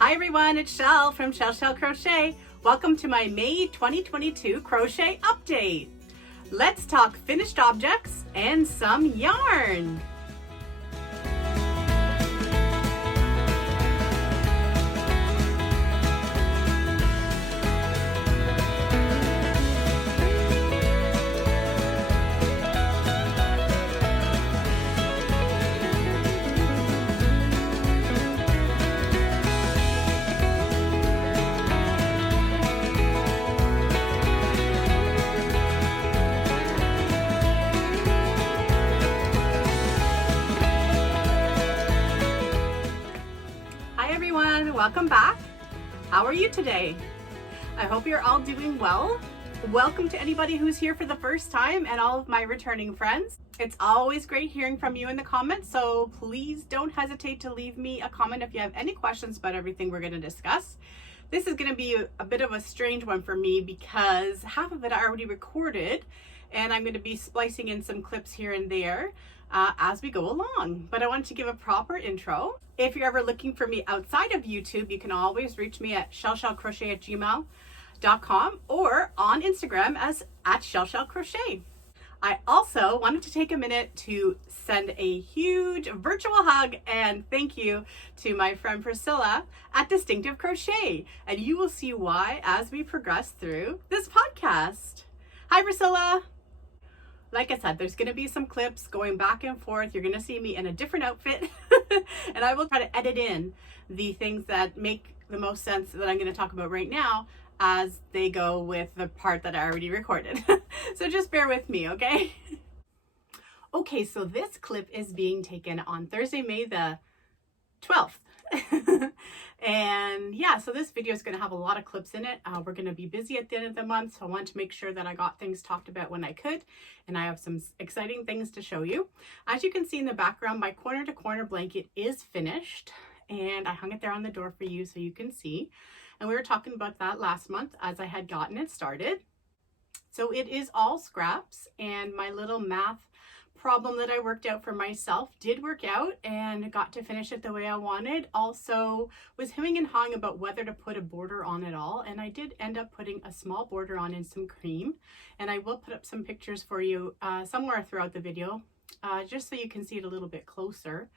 Hi everyone, it's Shell from Shell Crochet. Welcome to my May 2022 crochet update. Let's talk finished objects and some yarn. Welcome back. How are you today? I hope you're all doing well. Welcome to anybody who's here for the first time and all of my returning friends. It's always great hearing from you in the comments, so please don't hesitate to leave me a comment if you have any questions about everything we're going to discuss. This is going to be a bit of a strange one for me because half of it I already recorded, and I'm going to be splicing in some clips here and there as we go along. But I want to give a proper intro. If you're ever looking for me outside of YouTube, you can always reach me at shellcrochet@gmail.com or on Instagram as @shellcrochet. I also wanted to take a minute to send a huge virtual hug and thank you to my friend Pricilla at Distinctive Crochet. And you will see why as we progress through this podcast. Hi, Pricilla. Like I said, there's going to be some clips going back and forth. You're going to see me in a different outfit and I will try to edit in the things that make the most sense that I'm going to talk about right now as they go with the part that I already recorded. So just bear with me, okay? Okay, so this clip is being taken on Thursday, May the 12th. And yeah, so this video is going to have a lot of clips in it. We're going to be busy at the end of the month, so I want to make sure that I got things talked about when I could, and I have some exciting things to show you. As you can see in the background, my corner to corner blanket is finished, and I hung it there on the door for you so you can see. And we were talking about that last month as I had gotten it started. So it is all scraps, and my little math problem that I worked out for myself did work out and got to finish it the way I wanted. Also was hemming and hawing about whether to put a border on it all, and I did end up putting a small border on in some cream, and I will put up some pictures for you somewhere throughout the video just so you can see it a little bit closer.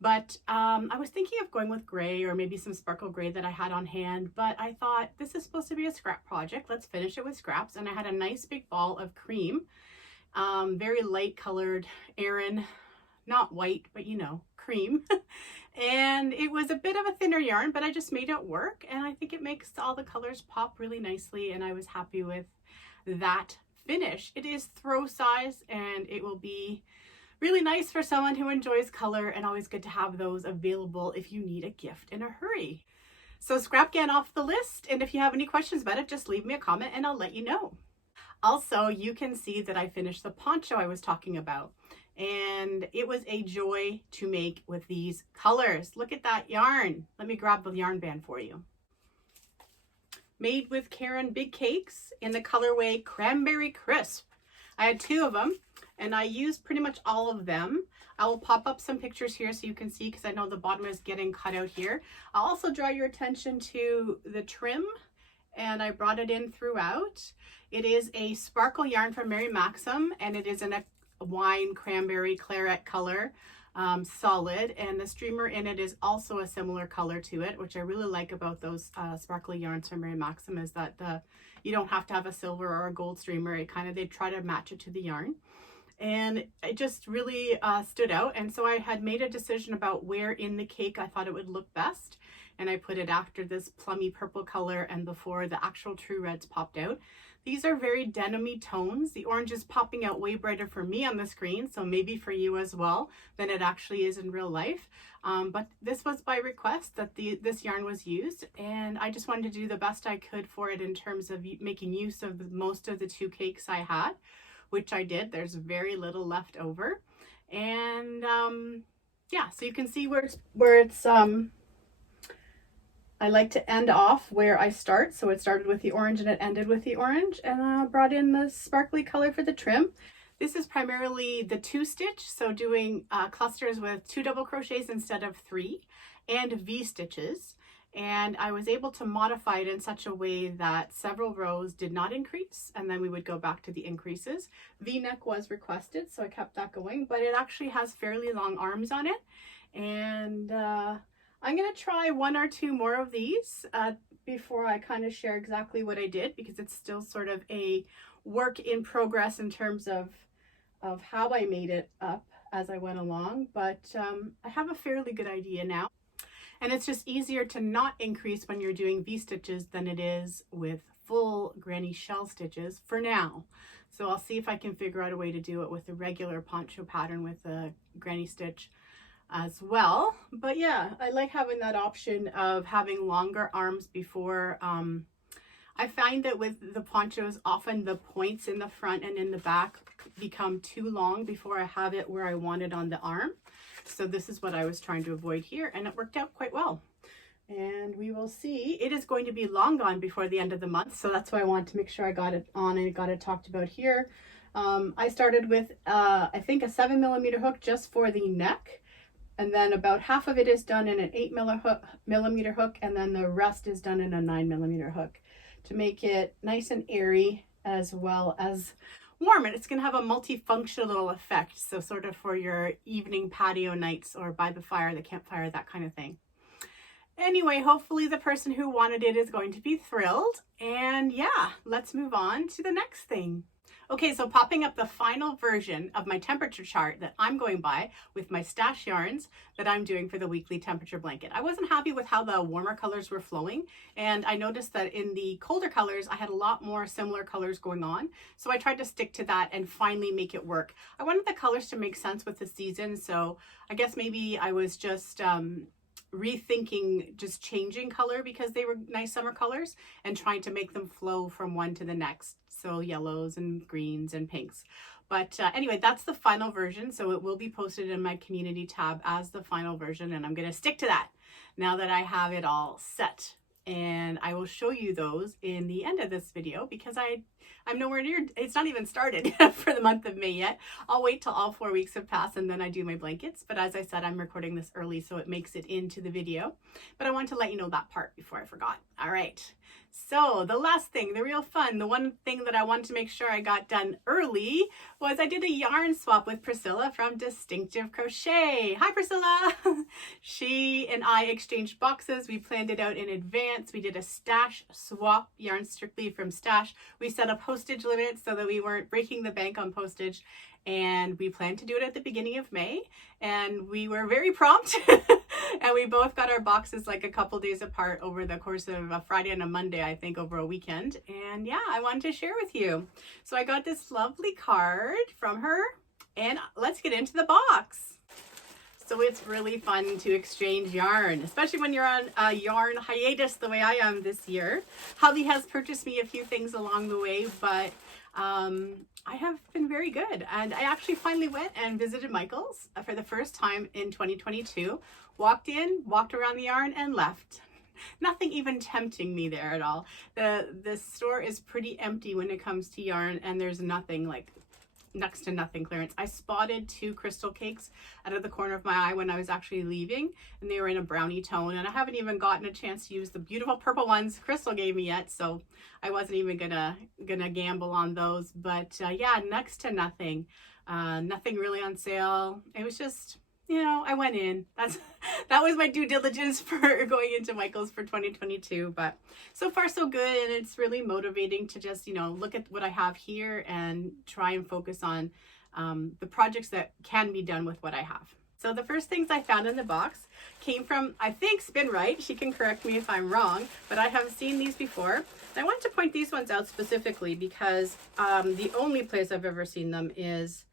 But I was thinking of going with gray or maybe some sparkle gray that I had on hand, but I thought this is supposed to be a scrap project. Let's finish it with scraps. And I had a nice big ball of cream, very light colored Aran, not white, but you know, cream. And it was a bit of a thinner yarn, but I just made it work. And I think it makes all the colors pop really nicely. And I was happy with that finish. It is throw size and it will be really nice for someone who enjoys color, and always good to have those available if you need a gift in a hurry. So scrap again off the list, and if you have any questions about it, just leave me a comment and I'll let you know. Also, you can see that I finished the poncho I was talking about, and it was a joy to make with these colors. Look at that yarn. Let me grab the yarn band for you. Made with Karen Big Cakes in the colorway Cranberry Crisp. I had two of them, and I used pretty much all of them. I will pop up some pictures here so you can see, because I know the bottom is getting cut out here. I'll also draw your attention to the trim, and I brought it in throughout. It is a sparkle yarn from Mary Maxim, and it is in a wine cranberry claret color, solid, and the streamer in it is also a similar color to it, which I really like about those sparkly yarns from Mary Maxim, is that you don't have to have a silver or a gold streamer. It they try to match it to the yarn. And it just really stood out. And so I had made a decision about where in the cake I thought it would look best. And I put it after this plummy purple color and before the actual true reds popped out. These are very denim-y tones. The orange is popping out way brighter for me on the screen, so maybe for you as well than it actually is in real life. But this was by request that this yarn was used, and I just wanted to do the best I could for it in terms of making use of most of the two cakes I had, which I did. There's very little left over. And yeah, so you can see where it's I like to end off where I start. So it started with the orange and it ended with the orange, and I brought in the sparkly color for the trim. This is primarily the 2-stitch, so doing clusters with 2 double crochets instead of 3, and V stitches. and I was able to modify it in such a way that several rows did not increase, and then we would go back to the increases. V-neck was requested, so I kept that going, but it actually has fairly long arms on it. And I'm going to try one or two more of these before I kind of share exactly what I did, because it's still sort of a work in progress in terms of how I made it up as I went along. But I have a fairly good idea now. And it's just easier to not increase when you're doing V-stitches than it is with full granny shell stitches for now. So I'll see if I can figure out a way to do it with a regular poncho pattern with a granny stitch as well. But yeah, I like having that option of having longer arms before. I find that with the ponchos, often the points in the front and in the back become too long before I have it where I want it on the arm. So this is what I was trying to avoid here, and it worked out quite well. And we will see. It is going to be long gone before the end of the month, so that's why I wanted to make sure I got it on and got it talked about here. I started with, I think, a 7mm hook just for the neck, and then about half of it is done in an 8mm hook, and then the rest is done in a 9mm hook to make it nice and airy as well as warm, and it's going to have a multifunctional effect, so sort of for your evening patio nights or by the fire, the campfire, that kind of thing. Anyway, hopefully the person who wanted it is going to be thrilled, and yeah, let's move on to the next thing. Okay, so popping up the final version of my temperature chart that I'm going by with my stash yarns that I'm doing for the weekly temperature blanket. I wasn't happy with how the warmer colors were flowing, and I noticed that in the colder colors I had a lot more similar colors going on, so I tried to stick to that and finally make it work. I wanted the colors to make sense with the season, so I guess maybe I was just rethinking just changing color because they were nice summer colors and trying to make them flow from one to the next. So yellows and greens and pinks. But anyway, that's the final version. So it will be posted in my community tab as the final version. And I'm going to stick to that now that I have it all set. And I will show you those in the end of this video because I'm nowhere near, it's not even started for the month of May yet. I'll wait till all 4 weeks have passed and then I do my blankets. But as I said, I'm recording this early so it makes it into the video. But I want to let you know that part before I forgot. All right. So the last thing, the real fun, the one thing that I wanted to make sure I got done early was I did a yarn swap with Pricilla from Distinctive Crochet. Hi Pricilla! She and I exchanged boxes. We planned it out in advance. We did a stash swap, yarn strictly from stash. We set a postage limit so that we weren't breaking the bank on postage. And we planned to do it at the beginning of May, and we were very prompt and we both got our boxes like a couple days apart over the course of a Friday and a Monday, I think, over a weekend. And yeah, I wanted to share with you. So I got this lovely card from her, and let's get into the box. So it's really fun to exchange yarn, especially when you're on a yarn hiatus the way I am this year. Hubby has purchased me a few things along the way, but I have been very good, and I actually finally went and visited Michael's for the first time in 2022. Walked in, walked around the yarn, and left. Nothing even tempting me there at all. The store is pretty empty when it comes to yarn, and there's nothing, like next to nothing clearance. I spotted 2 crystal cakes out of the corner of my eye when I was actually leaving, and they were in a brownie tone, and I haven't even gotten a chance to use the beautiful purple ones Crystal gave me yet, so I wasn't even gonna gamble on those. But yeah, next to nothing. Nothing really on sale. It was just, you know, I went in. That was my due diligence for going into Michael's for 2022. But so far so good, and it's really motivating to just, you know, look at what I have here and try and focus on the projects that can be done with what I have. So the first things I found in the box came from, I think, Spin Right. She can correct me if I'm wrong, but I have seen these before. And I wanted to point these ones out specifically because the only place I've ever seen them is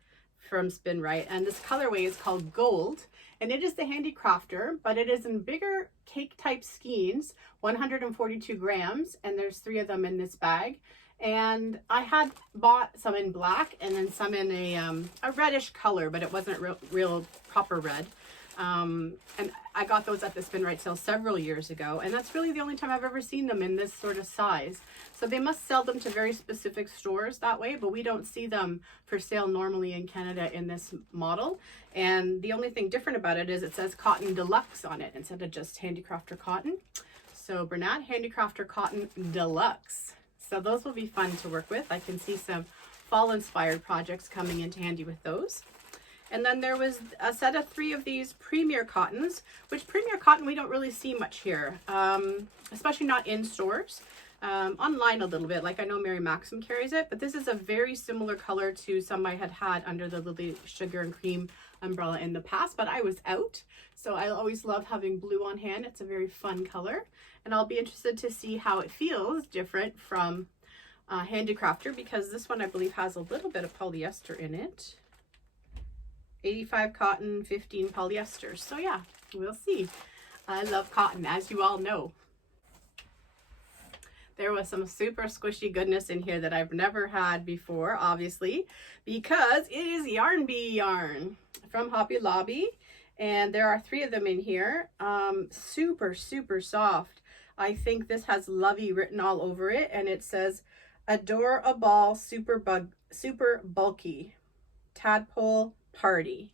from Spin Right, and this colorway is called Gold, and it is the Handicrafter, but it is in bigger cake type skeins, 142 grams, and there's 3 of them in this bag. And I had bought some in black and then some in a reddish color, but it wasn't real proper red. And I got those at the Spin Right sale several years ago, and that's really the only time I've ever seen them in this sort of size. So they must sell them to very specific stores that way, but we don't see them for sale normally in Canada in this model. And the only thing different about it is it says Cotton Deluxe on it instead of just Handicrafter Cotton. So Bernat Handicrafter Cotton Deluxe. So those will be fun to work with. I can see some fall inspired projects coming into handy with those. And then there was a set of 3 of these Premier Cottons, which Premier Cotton we don't really see much here, especially not in stores. Online a little bit, like I know Mary Maxim carries it, but this is a very similar color to some I had under the Lily Sugar and Cream umbrella in the past, but I was out. So I always love having blue on hand. It's a very fun color, and I'll be interested to see how it feels different from Handicrafter, because this one I believe has a little bit of polyester in it. 85 cotton, 15 polyester. So yeah, we'll see. I love cotton, as you all know. There was some super squishy goodness in here that I've never had before, obviously, because it is Yarn Bee yarn from Hobby Lobby. And there are 3 of them in here. Super, super soft. I think this has Lovey written all over it, and it says, Adore a Ball super bulky tadpole party.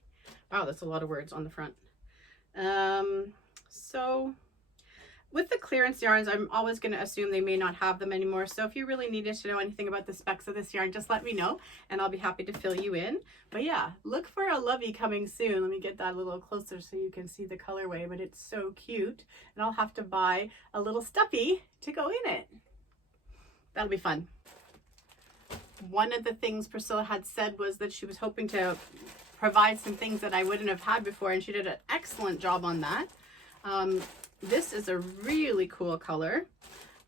Wow, that's a lot of words on the front. So with the clearance yarns, I'm always going to assume they may not have them anymore. So if you really needed to know anything about the specs of this yarn, just let me know and I'll be happy to fill you in. But yeah, look for a Lovey coming soon. Let me get that a little closer so you can see the colorway, but it's so cute. And I'll have to buy a little stuffy to go in it. That'll be fun. One of the things Pricilla had said was that she was hoping to provide some things that I wouldn't have had before, and she did an excellent job on that. This is a really cool color.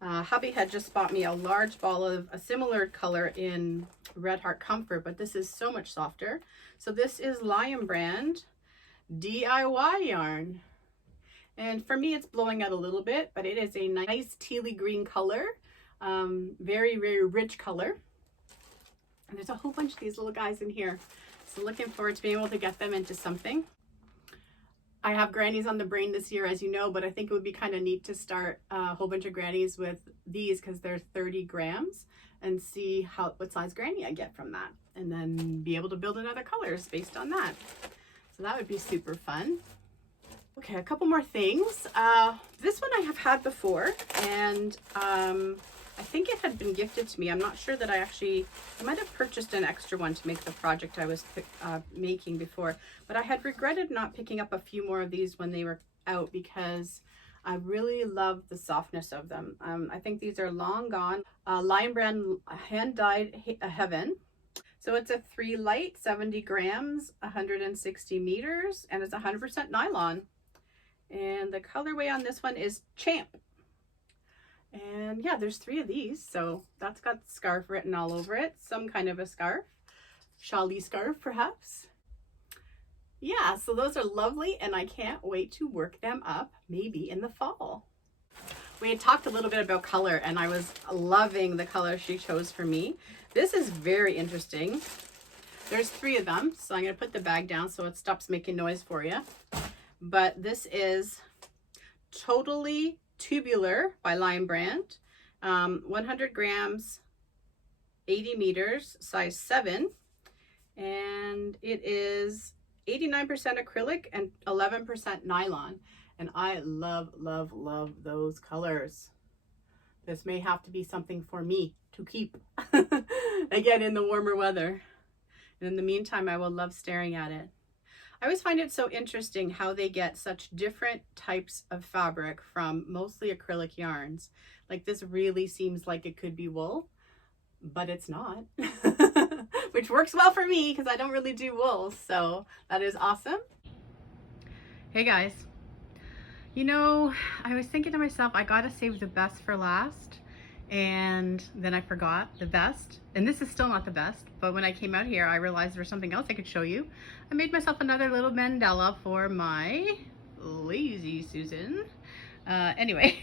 Hubby had just bought me a large ball of a similar color in Red Heart Comfort, but this is so much softer. So this is Lion Brand DIY yarn. And for me, it's blowing out a little bit, but it is a nice tealy green color. Very, very rich color. And there's a whole bunch of these little guys in here. So looking forward to being able to get them into something. I have grannies on the brain this year, as you know, but I think it would be kind of neat to start a whole bunch of grannies with these because they're 30 grams and see what size granny I get from that. And then be able to build in other colors based on that. So that would be super fun. Okay, a couple more things. This one I have had before, and I think it had been gifted to me. I'm not sure that I might have purchased an extra one to make the project I was making before, but I had regretted not picking up a few more of these when they were out because I really love the softness of them. I think these are long gone. Lion Brand Hand Dyed Heaven. So it's a 3 light, 70 grams, 160 meters, and it's 100% nylon. And the colorway on this one is Champ. And yeah, there's 3 of these. So that's got scarf written all over it. Some kind of a scarf. Shawly scarf, perhaps. Yeah, so those are lovely, and I can't wait to work them up, maybe in the fall. We had talked a little bit about color, and I was loving the color she chose for me. This is very interesting. There's 3 of them, so I'm going to put the bag down so it stops making noise for you. But this is Totally Tubular by Lion Brand. 100 grams, 80 meters, size 7. And it is 89% acrylic and 11% nylon. And I love, love, love those colors. This may have to be something for me to keep. Again, in the warmer weather. And in the meantime, I will love staring at it. I always find it so interesting how they get such different types of fabric from mostly acrylic yarns. Like this really seems like it could be wool, but it's not. Which works well for me because I don't really do wool. So that is awesome. Hey guys. You know, I was thinking to myself, I gotta save the best for last. And then I forgot the best. And this is still not the best, but when I came out here, I realized there was something else I could show you. I made myself another little mandala for my Lazy Susan. Anyway,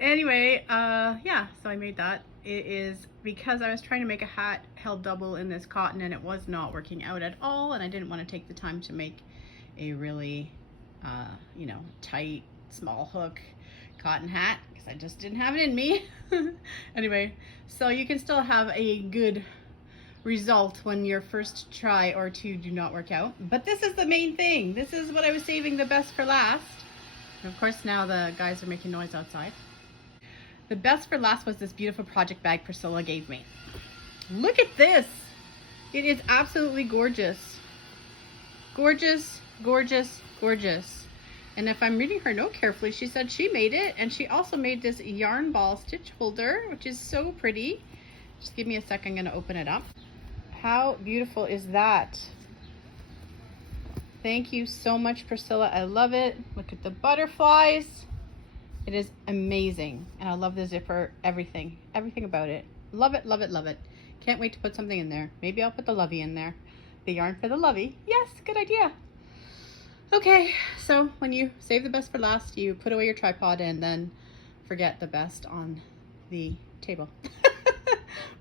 yeah, so I made that. It is because I was trying to make a hat held double in this cotton and it was not working out at all. And I didn't want to take the time to make a really, you know, tight, small hook cotton hat because I just didn't have it in me. Anyway, so you can still have a good result when your first try or two do not work out. But this is the main thing. This is what I was saving the best for last. And of course now the guys are making noise outside. The best for last was this beautiful project bag Pricilla gave me. Look at this. It is absolutely gorgeous. Gorgeous, gorgeous, gorgeous. And if I'm reading her note carefully, she said she made it, and she also made this yarn ball stitch holder, which is so pretty. Just give me a second, I'm gonna open it up. How beautiful is that? Thank you so much, Pricilla. I love it. Look at the butterflies. It is amazing. And I love the zipper, everything about it. Love it, love it, love it. Can't wait to put something in there. Maybe I'll put the lovey in there. The yarn for the lovey. Yes, good idea. Okay, so when you save the best for last, you put away your tripod and then forget the best on the table.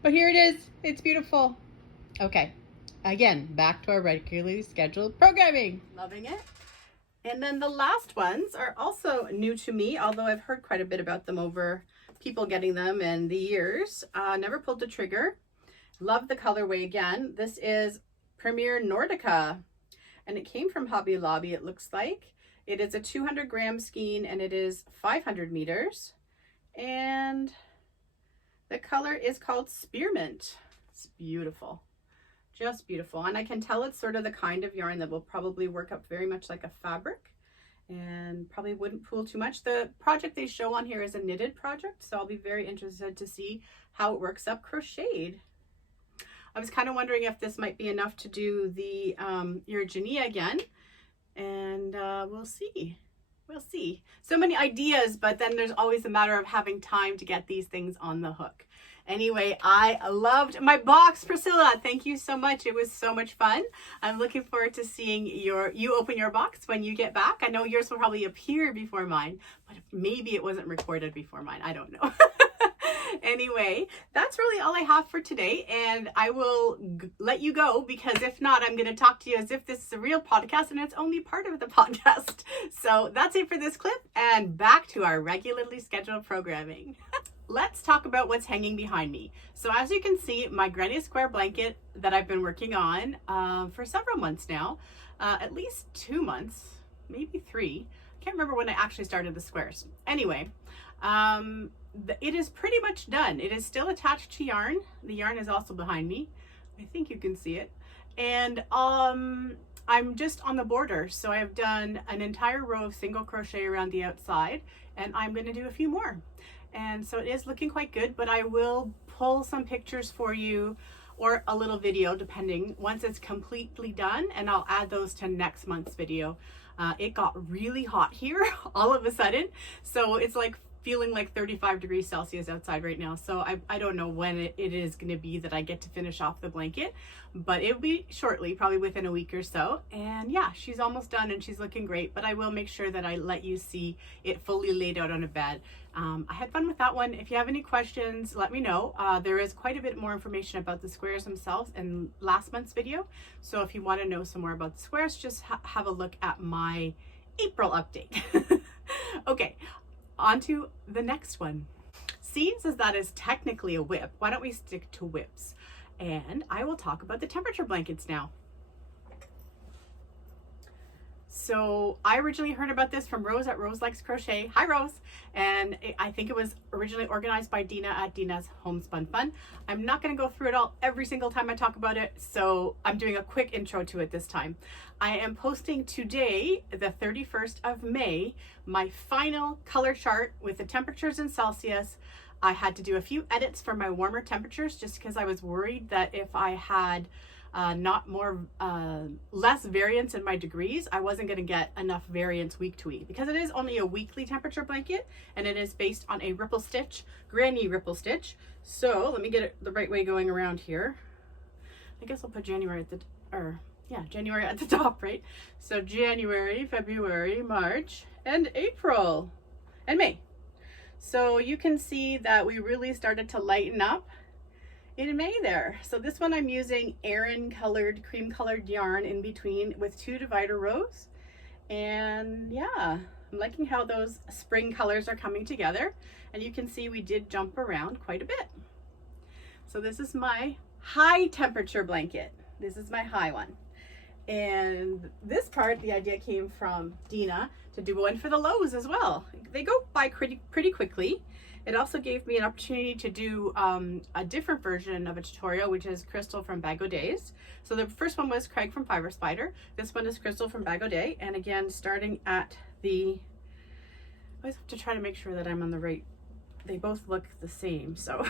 But here it is. It's beautiful. Okay, again, back to our regularly scheduled programming. Loving it. And then the last ones are also new to me, although I've heard quite a bit about them over people getting them and the years. Never pulled the trigger. Love the colorway again. This is Premier Nordica, and it came from Hobby Lobby, it looks like. It is a 200 gram skein, and it is 500 meters. And the color is called Spearmint. It's beautiful. Just beautiful. And I can tell it's sort of the kind of yarn that will probably work up very much like a fabric and probably wouldn't pool too much. The project they show on here is a knitted project, so I'll be very interested to see how it works up crocheted. I was kind of wondering if this might be enough to do the Uragenia again, and we'll see. We'll see. So many ideas, but then there's always a matter of having time to get these things on the hook. Anyway, I loved my box, Pricilla. Thank you so much. It was so much fun. I'm looking forward to seeing you open your box when you get back. I know yours will probably appear before mine, but maybe it wasn't recorded before mine. I don't know. Anyway, that's really all I have for today, and I will let you go, because if not, I'm going to talk to you as if this is a real podcast and it's only part of the podcast. So that's it for this clip, and back to our regularly scheduled programming. Let's talk about what's hanging behind me. So as you can see, my granny square blanket that I've been working on for several months now, at least 2 months, maybe 3. I can't remember when I actually started the squares. Anyway, it is pretty much done. It is still attached to yarn. The yarn is also behind me. I think you can see it. And I'm just on the border. So I've done an entire row of single crochet around the outside, and I'm going to do a few more. And so it is looking quite good, but I will pull some pictures for you, or a little video depending, once it's completely done, and I'll add those to next month's video. It got really hot here all of a sudden, so it's like feeling like 35 degrees Celsius outside right now. So I don't know when it is going to be that I get to finish off the blanket, but it'll be shortly, probably within a week or so. And yeah, she's almost done and she's looking great, but I will make sure that I let you see it fully laid out on a bed. I had fun with that one. If you have any questions, let me know. There is quite a bit more information about the squares themselves in last month's video. So if you want to know some more about the squares, just have a look at my April update. Okay. On to the next one. Seeing as that is technically a whip, why don't we stick to whips? And I will talk about the temperature blankets now. So I originally heard about this from Rose at Rose Likes Crochet. Hi Rose. And I think it was originally organized by Dina at Dina's Homespun Fun. I'm not going to go through it all every single time I talk about it, so I'm doing a quick intro to it this time. I am posting today, the 31st of May, my final color chart with the temperatures in Celsius. I had to do a few edits for my warmer temperatures just because I was worried that if I had less variance in my degrees, I wasn't going to get enough variance week to week, because it is only a weekly temperature blanket and it is based on a ripple stitch, granny ripple stitch. So let me get it the right way going around here. I guess I'll put January at the, January at the top, right? So January, February, March, and April, and May. So you can see that we really started to lighten up in May there. So this one I'm using Aran colored, cream colored yarn in between with 2 divider rows. And yeah, I'm liking how those spring colors are coming together. And you can see we did jump around quite a bit. So this is my high temperature blanket. This is my high one. And this part, the idea came from Dina to do one for the lows as well. They go by pretty quickly. It also gave me an opportunity to do a different version of a tutorial, which is Crystal from Bag O' Days. So the first one was Craig from Fiber Spider. This one is Crystal from Bag O' Day. And again, starting at the, I always have to try to make sure that I'm on the right, they both look the same. So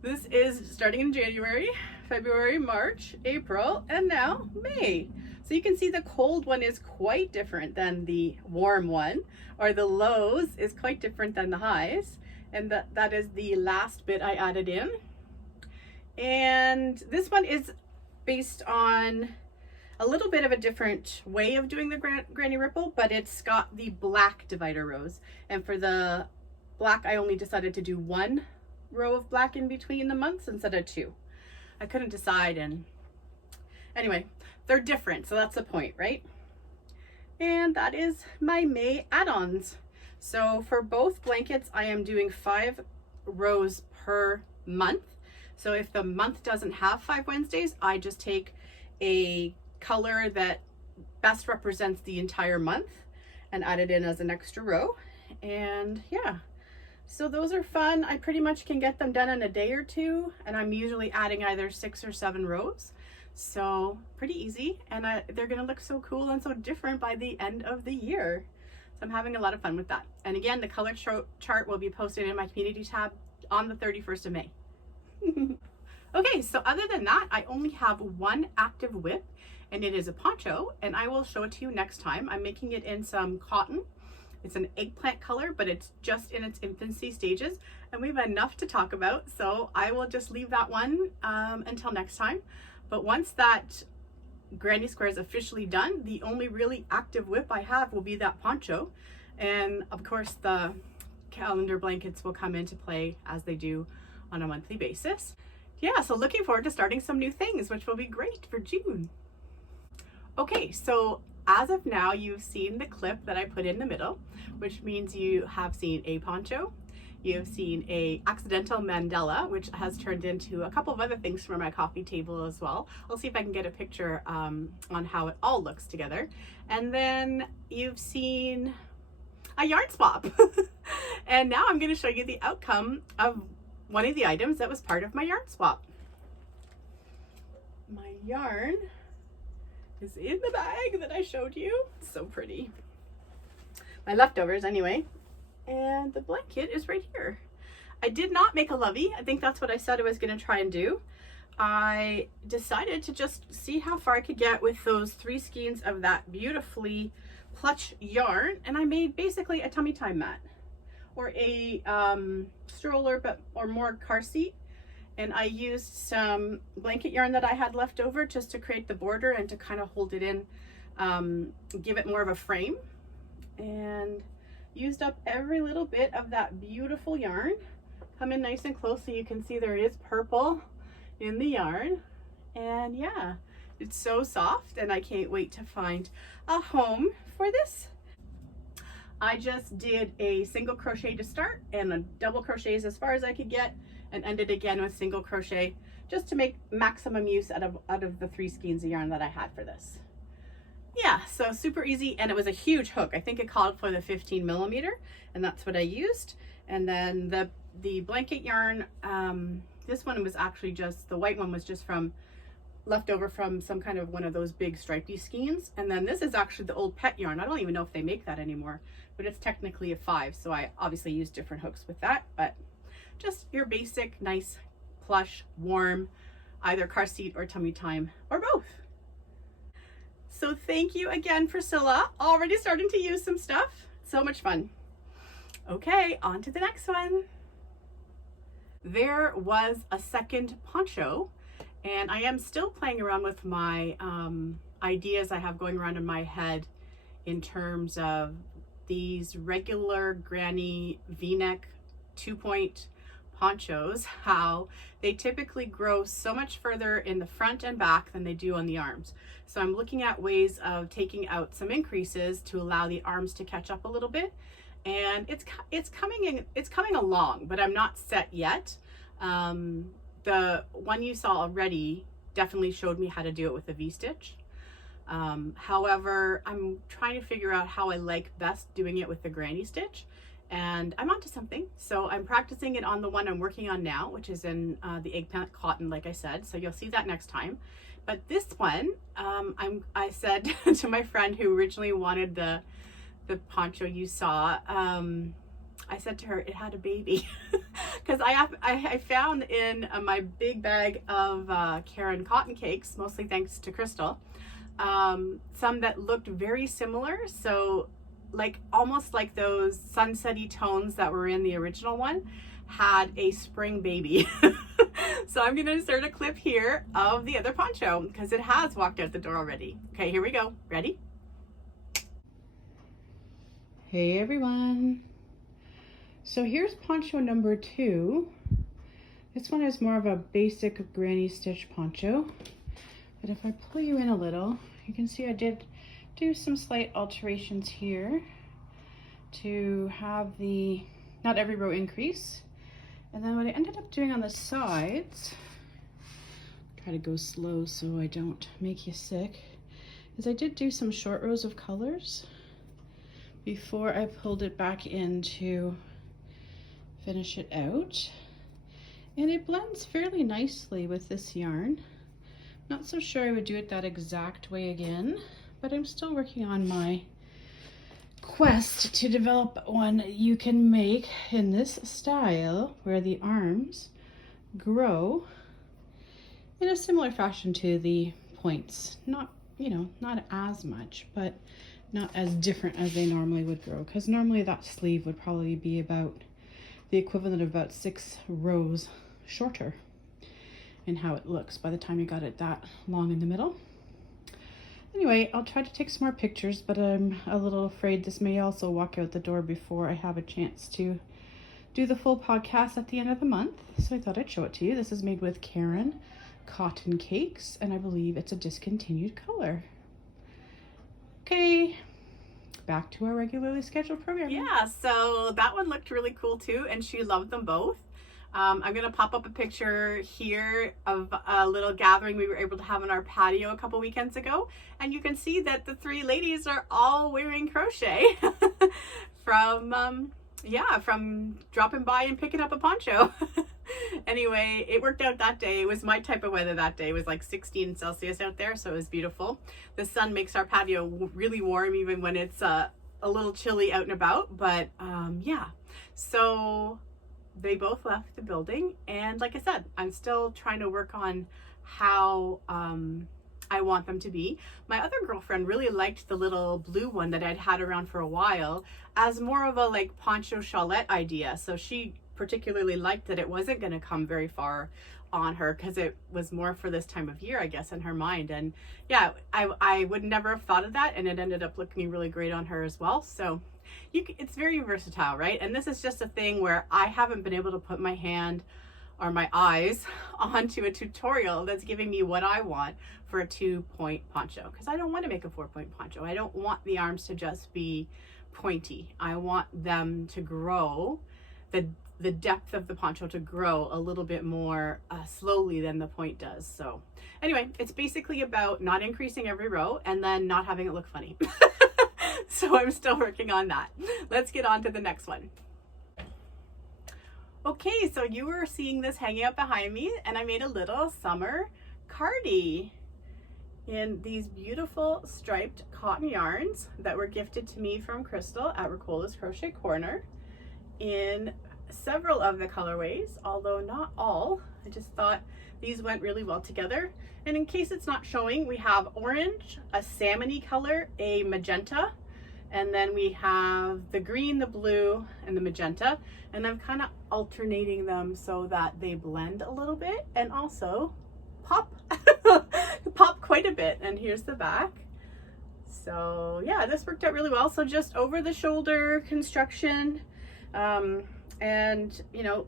this is starting in January, February, March, April, and now May. So you can see the cold one is quite different than the warm one, or the lows is quite different than the highs. And that is the last bit I added in. And this one is based on a little bit of a different way of doing the granny ripple, but it's got the black divider rows. And for the black, I only decided to do one row of black in between the months instead of two. I couldn't decide, and anyway, they're different, so that's the point, right? And that is my May add-ons. So for both blankets, I am doing 5 rows per month. So if the month doesn't have 5 Wednesdays, I just take a color that best represents the entire month and add it in as an extra row. And yeah, so those are fun. I pretty much can get them done in a day or two, and I'm usually adding either 6 or 7 rows. So pretty easy, and they're gonna look so cool and so different by the end of the year. So I'm having a lot of fun with that. And again, the color chart will be posted in my community tab on the 31st of May. Okay, so other than that, I only have one active whip, and it is a poncho, and I will show it to you next time. I'm making it in some cotton. It's an eggplant color, but it's just in its infancy stages, and we have enough to talk about, so I will just leave that one until next time. But once that granny square is officially done, the only really active whip I have will be that poncho. And of course, the calendar blankets will come into play as they do on a monthly basis. Yeah, so looking forward to starting some new things, which will be great for June. Okay, so as of now, you've seen the clip that I put in the middle, which means you have seen a poncho. You've seen a accidental mandala, which has turned into a couple of other things for my coffee table as well. I'll see if I can get a picture on how it all looks together. And then you've seen a yarn swap. And now I'm going to show you the outcome of one of the items that was part of my yarn swap. My yarn is in the bag that I showed you. So pretty. My leftovers anyway. And the blanket is right here. I did not make a lovey. I think that's what I said I was going to try and do. I decided to just see how far I could get with those 3 skeins of that beautifully plush yarn, and I made basically a tummy time mat, or a stroller, or more car seat. And I used some blanket yarn that I had left over just to create the border and to kind of hold it in, give it more of a frame. And used up every little bit of that beautiful yarn. Come in nice and close so you can see there is purple in the yarn. And yeah, it's so soft, and I can't wait to find a home for this. I just did a single crochet to start and a double crochets as far as I could get, and ended again with single crochet just to make maximum use out of the 3 skeins of yarn that I had for this. Yeah, so super easy, and it was a huge hook. I think it called for the 15 millimeter, and that's what I used. And then the blanket yarn, this one was actually just, the white one was just from left over from some kind of one of those big stripey skeins. And then this is actually the old pet yarn. I don't even know if they make that anymore, but it's technically a 5, so I obviously used different hooks with that. But just your basic, nice, plush, warm, either car seat or tummy time, or both. So thank you again, Pricilla. Already starting to use some stuff. So much fun. Okay, on to the next one. There was a second poncho, and I am still playing around with my ideas I have going around in my head in terms of these regular granny V-neck 2-point ponchos, how they typically grow so much further in the front and back than they do on the arms. So I'm looking at ways of taking out some increases to allow the arms to catch up a little bit, and it's coming along, but I'm not set yet. The one you saw already definitely showed me how to do it with a V-stitch. However, I'm trying to figure out how I like best doing it with the granny stitch, and I'm onto something. So I'm practicing it on the one I'm working on now, which is in the eggplant cotton, like I said, so you'll see that next time. But this one, I said to my friend who originally wanted the poncho you saw, I said to her it had a baby because I found in my big bag of Karen cotton cakes, mostly thanks to Crystal, some that looked very similar. So like almost like those sunsetty tones that were in the original one had a spring baby. So I'm going to insert a clip here of the other poncho because it has walked out the door already. Okay, here we go. Ready? Hey everyone. So here's poncho number 2. This one is more of a basic granny stitch poncho. But if I pull you in a little, you can see I did do some slight alterations here to have the not every row increase. And then what I ended up doing on the sides, try to go slow so I don't make you sick, is I did do some short rows of colors before I pulled it back in to finish it out. And it blends fairly nicely with this yarn. Not so sure I would do it that exact way again, but I'm still working on my quest to develop one you can make in this style where the arms grow in a similar fashion to the points. Not, you know, not as much, but not as different as they normally would grow, because normally that sleeve would probably be about the equivalent of about 6 rows shorter in how it looks by the time you got it that long in the middle. Anyway, I'll try to take some more pictures, but I'm a little afraid this may also walk out the door before I have a chance to do the full podcast at the end of the month. So I thought I'd show it to you. This is made with Karen cotton cakes, and I believe it's a discontinued color. Okay, back to our regularly scheduled program. Yeah, so that one looked really cool too, and she loved them both. I'm going to pop up a picture here of a little gathering we were able to have on our patio a couple weekends ago. And you can see that the 3 ladies are all wearing crochet from dropping by and picking up a poncho. Anyway, it worked out that day. It was my type of weather that day. It was like 16 Celsius out there, so it was beautiful. The sun makes our patio really warm even when it's a little chilly out and about. But yeah, so they both left the building, and like I said, I'm still trying to work on how I want them to be. My other girlfriend really liked the little blue one that I'd had around for a while as more of a like poncho chalette idea. So she particularly liked that it wasn't going to come very far on her because it was more for this time of year, I guess, in her mind. And yeah, I would never have thought of that, and it ended up looking really great on her as well. So it's very versatile, right? And this is just a thing where I haven't been able to put my hand or my eyes onto a tutorial that's giving me what I want for a 2-point poncho, because I don't want to make a 4-point poncho. I don't want the arms to just be pointy. I want them to grow, the depth of the poncho to grow a little bit more slowly than the point does. So anyway, it's basically about not increasing every row and then not having it look funny. So I'm still working on that. Let's get on to the next one. Okay, so you were seeing this hanging up behind me, and I made a little summer cardi in these beautiful striped cotton yarns that were gifted to me from Crystal at Ricola's Crochet Corner in several of the colorways, although not all. I just thought these went really well together. And in case it's not showing, we have orange, a salmony color, a magenta, and then we have the green, the blue, and the magenta. And I'm kind of alternating them so that they blend a little bit and also pop, pop quite a bit. And here's the back. So yeah, this worked out really well. So just over the shoulder construction, and you know,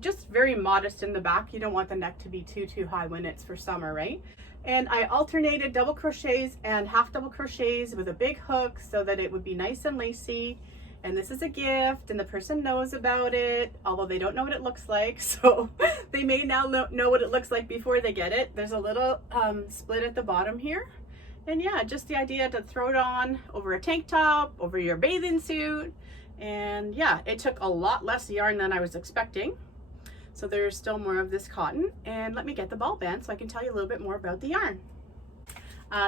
just very modest in the back. You don't want the neck to be too high when it's for summer, right? And I alternated double crochets and half double crochets with a big hook so that it would be nice and lacy. And this is a gift, and the person knows about it, although they don't know what it looks like. So they may now know what it looks like before they get it. There's a little split at the bottom here, And yeah, just the idea to throw it on over a tank top, over your bathing suit. And yeah, it took a lot less yarn than I was expecting. So there's still more of this cotton. And let me get the ball band so I can tell you a little bit more about the yarn.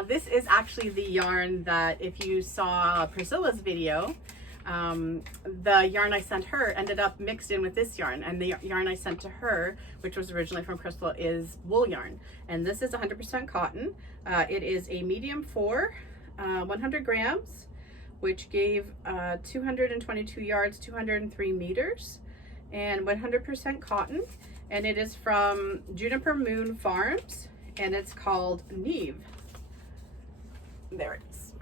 This is actually the yarn that if you saw Priscilla's video, the yarn I sent her ended up mixed in with this yarn, and the yarn I sent to her, which was originally from Pricilla, is wool yarn. And this is 100% cotton. It is a medium 4, 100 grams, which gave 222 yards, 203 meters, and 100% cotton. And it is from Juniper Moon Farms, and it's called Neve. There it is.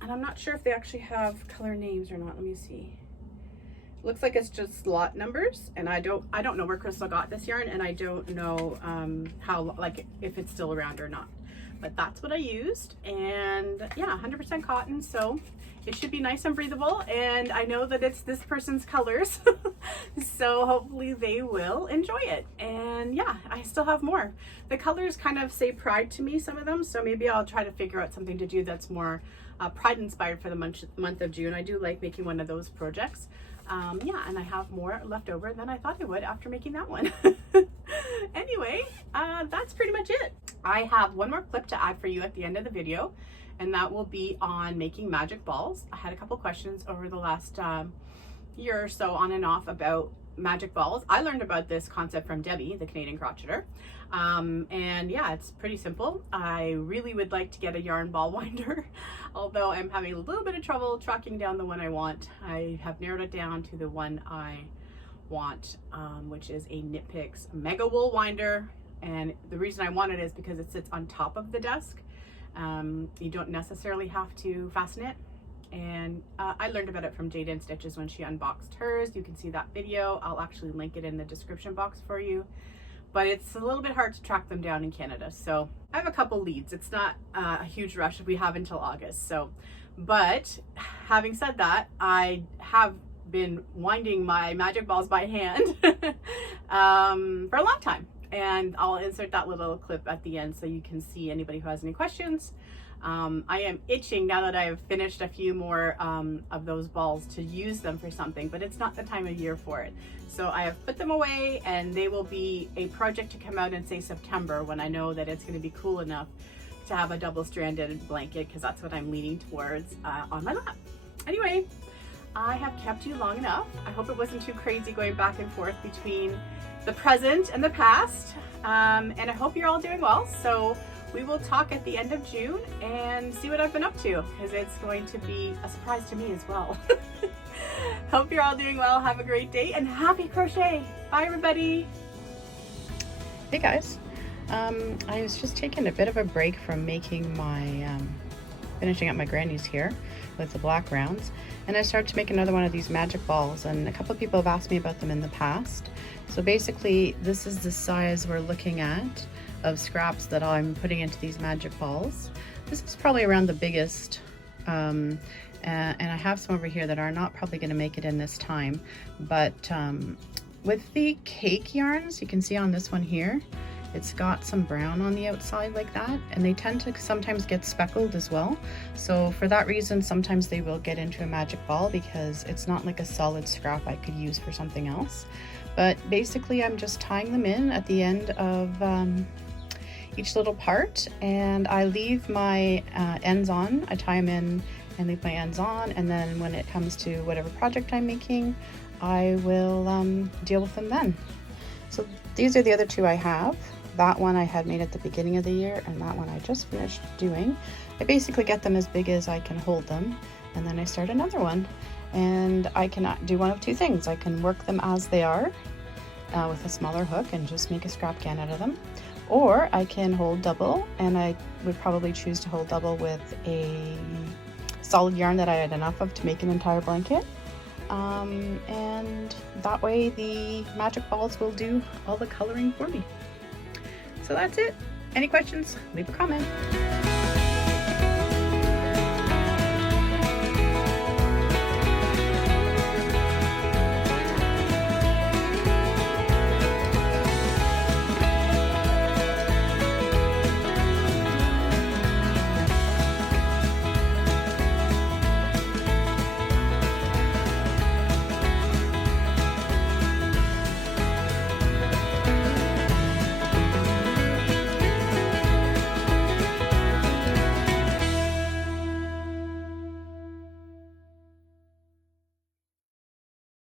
And I'm not sure if they actually have color names or not. Let me see. Looks like it's just lot numbers, and I don't know where Crystal got this yarn, and I don't know how, like, if it's still around or not. But that's what I used, and yeah, 100% cotton, so it should be nice and breathable. And I know that it's this person's colors, so hopefully they will enjoy it. And yeah, I still have more. The colors kind of say pride to me, some of them, so maybe I'll try to figure out something to do that's more pride inspired for the month of June. I do like making one of those projects. Yeah, and I have more left over than I thought I would after making that one. Anyway, that's pretty much it. I have one more clip to add for you at the end of the video, and that will be on making magic balls. I had a couple questions over the last year or so on and off about magic balls. I learned about this concept from Debbie, the Canadian crocheter. And yeah, it's pretty simple. I really would like to get a yarn ball winder, although I'm having a little bit of trouble tracking down the one I want. I have narrowed it down to the one I want, which is a Knit Picks Mega Wool Winder. And the reason I want it is because it sits on top of the desk. You don't necessarily have to fasten it. And I learned about it from Jade in Stitches when she unboxed hers. You can see that video. I'll actually link it in the description box for you. But it's a little bit hard to track them down in Canada. So I have a couple leads. It's not a huge rush. We have until August. So, but having said that, I have been winding my magic balls by hand for a long time. And I'll insert that little clip at the end so you can see anybody who has any questions. I am itching now that I've finished a few more of those balls to use them for something, but it's not the time of year for it. So I have put them away, and they will be a project to come out in, say, September, when I know that it's going to be cool enough to have a double-stranded blanket, because that's what I'm leaning towards on my lap. Anyway, I have kept you long enough. I hope it wasn't too crazy going back and forth between the present and the past, and I hope you're all doing well. So we will talk at the end of June and see what I've been up to, because it's going to be a surprise to me as well. Hope you're all doing well. Have a great day and happy crochet. Bye everybody. Hey guys, I was just taking a bit of a break from making my finishing up my grannies here with the black rounds, and I started to make another one of these magic balls, and a couple of people have asked me about them in the past. So basically this is the size we're looking at of scraps that I'm putting into these magic balls. This is probably around the biggest, and I have some over here that are not probably going to make it in this time, but with the cake yarns, you can see on this one here, it's got some brown on the outside like that, and they tend to sometimes get speckled as well. So for that reason, sometimes they will get into a magic ball because it's not like a solid scrap I could use for something else. But basically I'm just tying them in at the end of each little part, and I leave my ends on. I tie them in and leave my ends on, and then when it comes to whatever project I'm making, I will deal with them then. So these are the other two I have. That one I had made at the beginning of the year, and that one I just finished doing. I basically get them as big as I can hold them, and then I start another one. And I can do one of two things. I can work them as they are with a smaller hook and just make a scrap can out of them, or I can hold double, and I would probably choose to hold double with a solid yarn that I had enough of to make an entire blanket. And that way the magic balls will do all the coloring for me. So that's it. Any questions? Leave a comment.